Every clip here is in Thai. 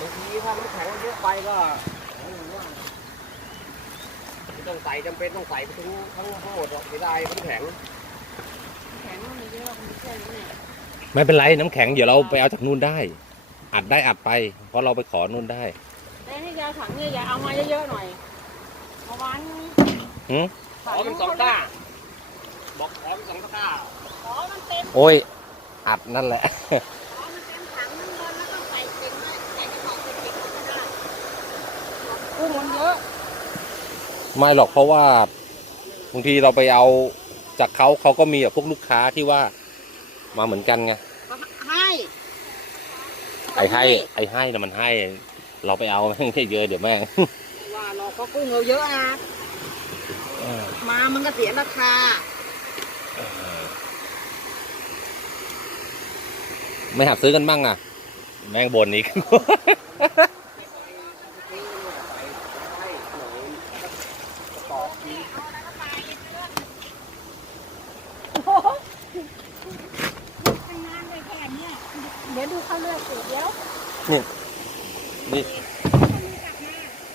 บางทีถ้าน้ำแข็งเยอะไปก็ไม่ต้องใส่จำเป็นต้องใส่ไปทั้งทั้งทั้งหมดหรอกเสียดายน้ำแข็งแข็งมันมีเยอะมันแค่นี้เนี่ยไม่เป็นไรน้ำแข็งเดี๋ยวเราไปเอาจากนู่นได้ อัดได้อัดไป เพราะเราไปขอนู่นได้แต่นี่ยาถังเนี่ยอย่าเอามาเยอะๆหน่อยเอาวันหืมขอเป็นสองต้าบอกขอเป็นสองต้าขอมันเต็มโอ้ยอัดนั่นแหละ ขอมันเต็มถังนึงเลยแล้วก็ใส่เต็มเลยใส่กระสอบเต็มๆก็ได้กุ้งมันเยอะ ไม่หรอกเพราะว่าบางทีเราไปเอาจากเขาเขาก็มีแบบพวกลูกค้าที่ว่ามาเหมือนกันไงก็ให้ไอ้ให้ ไอ้ให้นะมันให้ เราไปเอาแม่งเยอะเดี๋ยวแม่งว่าเราก็กุ้งเราเยอะนะมามันก็เสียราคาไม่หัดซื้อกันบ้างอะ แม่งบนอีก เดี๋ยวดูเขาเลือกสูตรเดี๋ยวนี่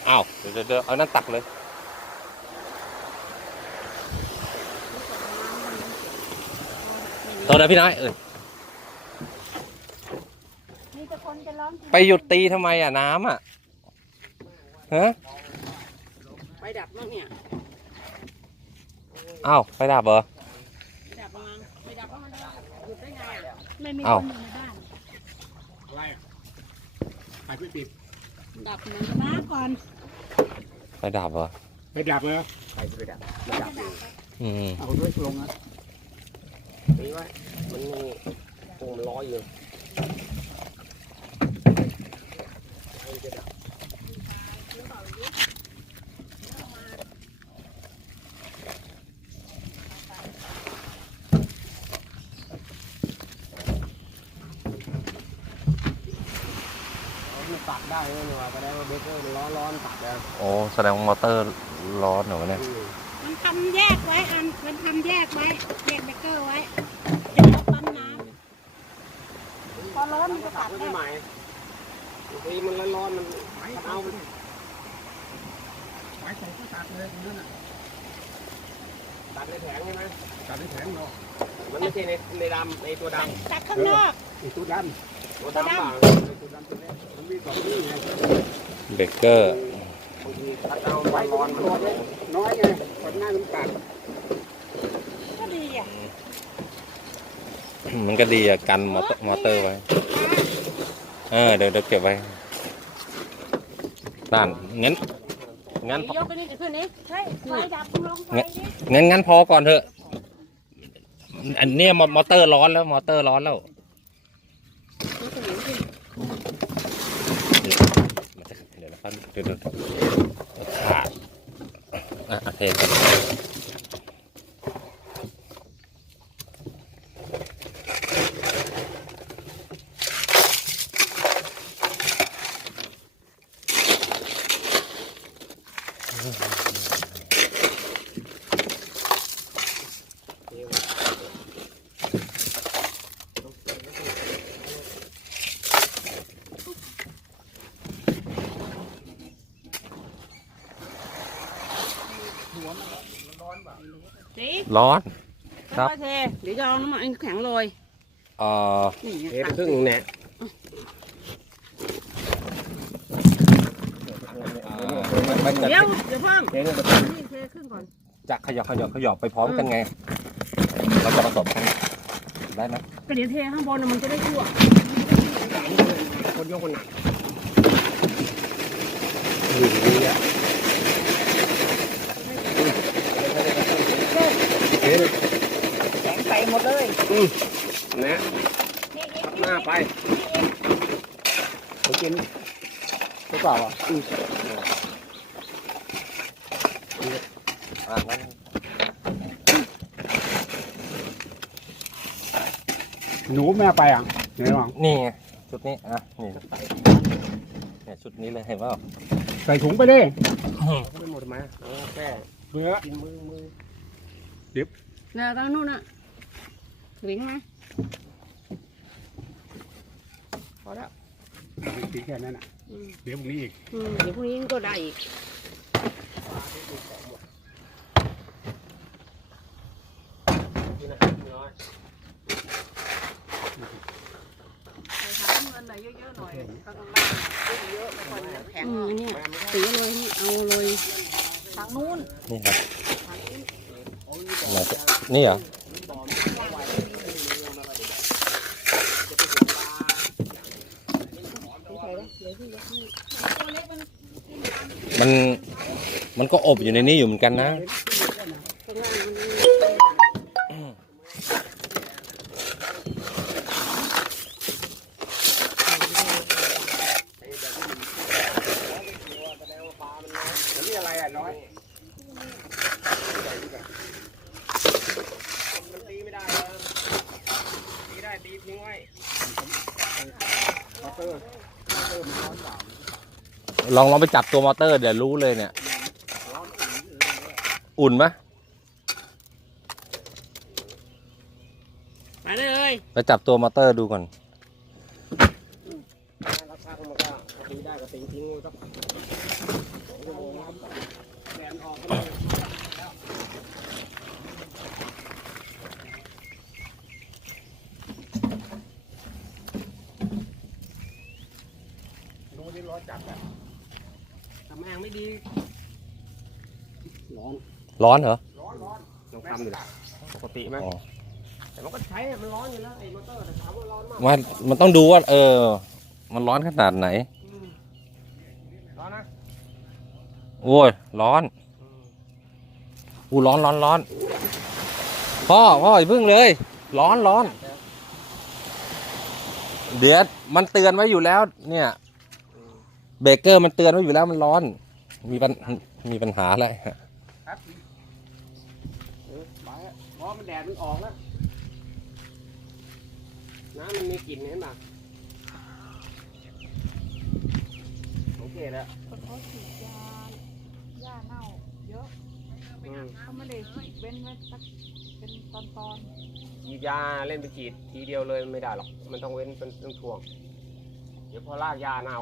อ้าวเดี๋ยวเดี๋ยวเดี๋ยวเอานั่นตักเลยโทษนะพี่น้อยเออมีแต่คนจะร้องไปหยุดตีทำไมอะน้ำอะฮะไปดับมั้งเนี่ยอ้าวไปดับเหรอไปดับมั้งไปดับมั้งมันหยุดได้ไงอะไม่มีเอ้าคนอยู่ในบ้าน อะไรไปไม่ปิดดับเหมือนน้าก่อนไปดับเหรอไปดับเลยไปไปดับไม่ดับอืมเอาด้วยลงนะตีไว้มันมีโอ้มันร้อยอยู่ ตัดได้เลยนี่ว่าแสดงว่าเบเกอร์มันร้อนร้อนตัดแล้วโอ้แสดงว่ามอเตอร์ร้อนเหรอวะเนี่ยมันทำแยกไว้อันมันทำแยกไว้แยกเบเกอร์ไว้เดี๋ยวเราปั๊มน้ำพอร้อนมันก็ตัดไม่แล้วใหม่บางทีมันร้อนๆมันเอาไปไม้สองก็ตัดเลยตรงนั้นน่ะตัดในแผงใช่ไหมตัดในแผงเรามันไม่ใช่ในในดำในตัวดตัดข้างนอกไอ้ตัวดำตัวดำ เปล่าำไอ้ตัวดำตัวเล็กมันมีสองที่ไงเบเกอร์บางทีตัดเอาไฟไอ้ร้ร้ออนนมันร้ร้ออนนเล็กน้อยไงคนหน้ามันตัดก็ดีอะมันก็ดีอะกันมอเตอร์มอเตอร์ไว้ เออเดี๋ยวเดี๋ยวเก็บไว้นั่นงั้นงั้นยกไปนี่จะขึ้นนี่ใช่ไฟดับลงไฟนี่งั้นงั้นพอก่อนเถอะ อันเนี้ยมอมอเตอร์ร้อนแล้ว มอเตอร์ร้อนแล้ว มันสนิมขึ้น มัน จะเดี๋ยวนะครับเดี๋ยวเดี๋ยวขาดอะอะ เทกันสีร้อน ครับ ค่อยๆเทเดี๋ยวจะเอาน้ำมันแข็งโรยเอ่อนี่ไงเทไปครึ่งเนี่ยมันจะเดี๋ยวเดี๋ยวเพิ่มเทเนี่ยนี่เทครึ่งก่อนจะขยับขยับขยับไปพร้อมกันไงเราจะผสมกันได้ไหมก็เดี๋ยวเทข้างบนน่ะมันจะได้ทั่วคนยกคนหนัก แข็งใส่หมดเลยนะทับหน้าไปผมกินหรือเปล่าอะอะงั้นหนูแม่ไปอะเห็นป่ะนี่ไงชุดนี้อะนี่เนี่ยชุดนี้เลยเห็นเปล่าใส่ถุงไปดิ ไม่หมดมาเอาแค่เบื่อกินมือมือ เนี่ยตอนนู้นน่ะถึงไหมพอแล้วตีแค่นั้นอะอืมเดี๋ยวพรุ่งนี้อีกอืมเดี๋ยวพรุ่งนี้ก็ได้อีกนี่นะน้อยเงินหน่อยเยอะๆหน่อยข้างล่างเยอะไม่ค่อยน้ำแข็งอืมอันเนี่ยสีเลยนี่เอาเลยทางนู้นนี่ครับไห นี่เหรอมัน มันก็อบอยู่ในนี้อยู่เหมือนกันนะ ข้างล่างมัน แล้วนี่อะไรอะน้อย มันตีไม่ได้นะตีได้ตีทิ้งไว้ มอเตอร์มอเตอร์มันร้อนเปล่าลองลองไปจับตัวมอเตอร์เดี๋ยวรู้เลยเนี่ยอุ่นไหมไปเลยไปจับตัวมอเตอร์ดูก่อนราคามันก็ตีได้ก็ตีทิ้งไว้สักสองชั่วโมงแบนออกก็เลย ดูนี่ร้อนจัดอะทำแม่งไม่ดี ร้อน ร้อนเหรอ ร้อนร้อนลองทำดูปกติไหมอ๋อ แต่มันก็ใช้อะมันร้อนอยู่แล้วไอ้มอเตอร์แต่ถามว่าร้อนมากมันมันต้องดูว่า เออ มันร้อนขนาดไหน อืมร้อนนะโอ้ย ร้อนอืมอู้ร้อนร้อนร้อนพ่อพ่ออย่าพึ่งเลย ร้อนร้อน เดี๋ยวมันเตือนไว้อยู่แล้ว เนี่ย เบรกเกอร์มันเตือนไว้อยู่แล้วมันร้อน มีปัญมีปัญหาอะไรครับเออไปอะเพราะมันแดดมันออกแล้วน้ำมันมีกลิ่นเห็นป่ะสังเกตแล้วคนเขาฉีดยาหญ้าเน่าเยอะอืมเขาไม่ได้ฉีดเว้นไว้สักเป็นตอนฉีดยาเล่นไปฉีดทีเดียวเลยไม่ได้หรอก มันต้องเว้นเป็นช่วงๆเดี๋ยวพอรากยาเน่า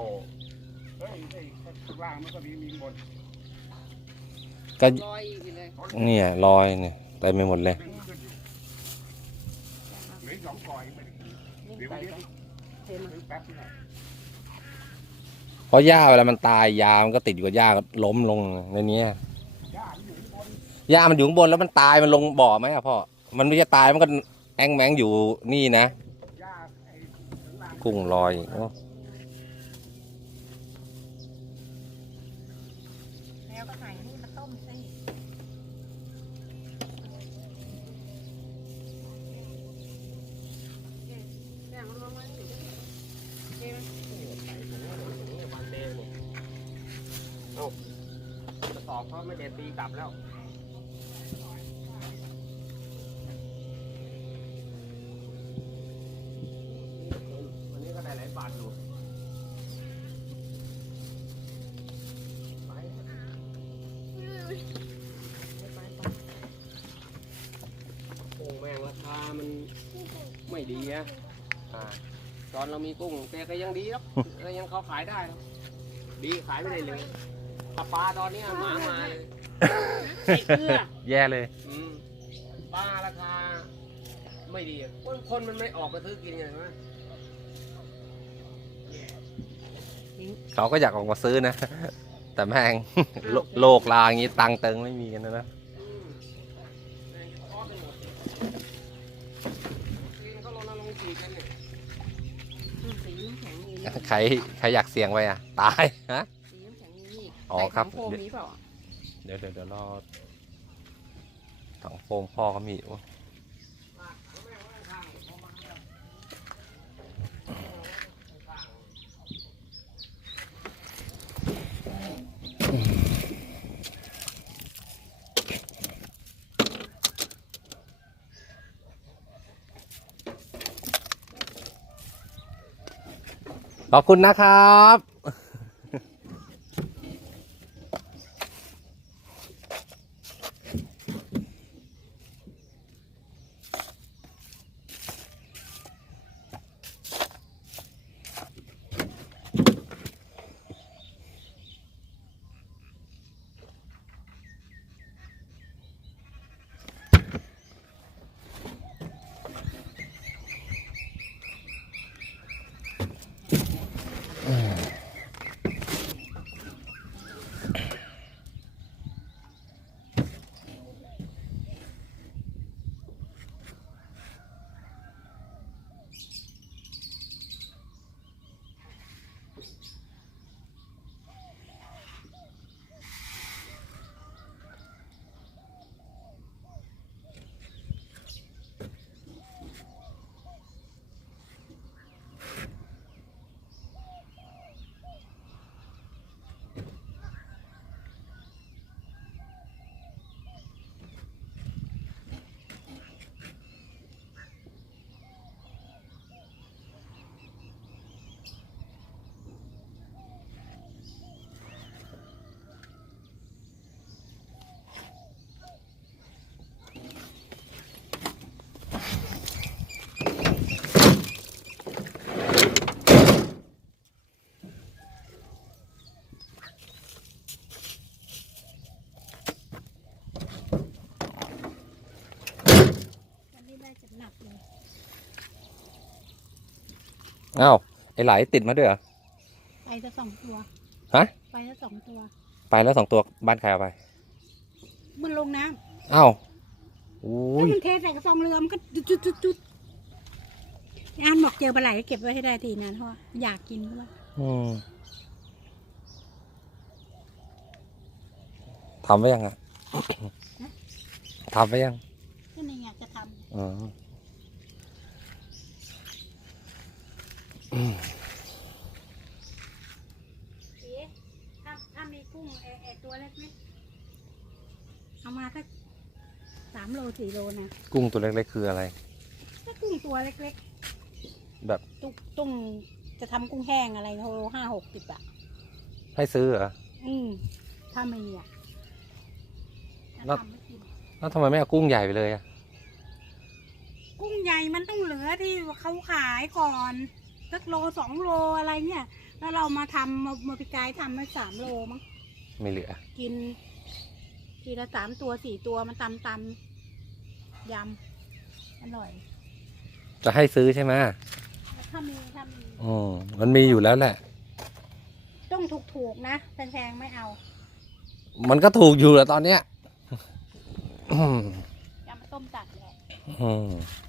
เฮ้ยไอ้ข้างล่างมันก็มีมีหมดก็ลอยอีกเลยเนี่ยรอยเนี่ยเต็มไปหมดเลยดึงขึ้นอยู่เหลืออกสองกอยไม่ได้กินเดี๋ยววันนี้ซื้อแป๊บนึงเพราะหญ้าเวลามันตายยามันก็ติดอยู่กับหญ้าก็ล้มลงในเนี้ยย่ามันอยู่ข้างบนหญ้ามันอยู่ข้างบนแล้วมันตายมันลงบ่อไหมอะพ่อ มันไม่จะตายมันก็แองแมงอยู่นี่นะ ย่าไอ้ข้างล่าง กุ้งลอยโอ้ แมวก็ใส่นี่มาต้มสิ วันเดย์เนี่ยเอ้ากระสอบเขา ไม่เด็ดตีกลับแล้ววันนี้ก็ได้หลายบาทอยู่ไปโอ้แม่งราคามันไม่ดีอะอ่าตอนเรามีกุ้งแต่ก็ยังดีครับก็ยังเขาขายได้ครับดีขายไม่ได้เลย ถ้าปลาตอนนี้หมามาเลยใส่เกลือแย่เลย อืมปลาราคา ไม่ดีอะคนคนมันไม่ออกมาซื้อกินไงใช่ไหมเขาก็อยากออกมาซื้อนะ แต่แม่งโลโลกลาอย่างนี้ตังค์เติงไม่มีกันนะนะ อืมแม่งจะทอดไปหมดเลยกินเขาลงน้ำลงฉีดกันเนี่ยสีน้ำแข็งมีนี่ใครใครอยากเสี่ยงไปอะ ตาย ฮะสีน้ำแข็ง มีนี่อ๋อครับใส่ถังโฟมมีเปล่าเดี๋ยวเดี๋ยวเดี๋ยวรอถังโฟมพ่อเขามีอยู่ขอบคุณนะครับากเลยอ้าวไอไหลติดมาด้วยเหรอ ไปแล้วสองตัวฮะ ไปแล้วสองตัว ไปแล้วสองตัวบ้านใครเอาไปมันลงน้ำอ้าวำอุ้ถ้ายมันเทใส่กระซองเรือมันก็จุดจุดจุดอานบอกเจอปลาไหลเก็บไว้ให้ได้ทีนั้นเพราะอยากกินด้วยอืทำไปยังอะ ทำไปยังก็ไลยอยากจะทำอ๋อ เอ๊ะถ้าถ้ามีกุ้งไอไอตัวเล็กไหมเอามาก็สามโลสี่โลนะกุ้งตัวเล็กๆคืออะไร ถ้ากุ้งตัวเล็กแบบๆตุ้งตุ้งจะทำกุ้งแห้งอะไรโลห้าหกสิบอะ ให้ซื้อเหรอ อืมถ้ามีอะจะแล้ว ทำไม่กิน แล้วทำไมไม่เอากุ้งใหญ่ไปเลยอะกุ้งใหญ่มันต้องเหลือที่เขาขายก่อน สักโลสองโลอะไรเนี่ย แล้วเรามาทำมามาพิกายทำมาสามโลมั้งไม่เหลือ กิน ทีละสามตัวสี่ตัวมันตำตำยำอร่อยจะให้ซื้อใช่ไหมถ้ามีถ้ามีอืมมันมีอยู่แล้วแหละ ต้องถูกถูกๆนะแพงๆไม่เอามันก็ถูกอยู่แหละตอนเนี้ยอืมยำต้มจัดแหละ อืมอ